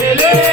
ಮೇಲೆ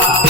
Wow.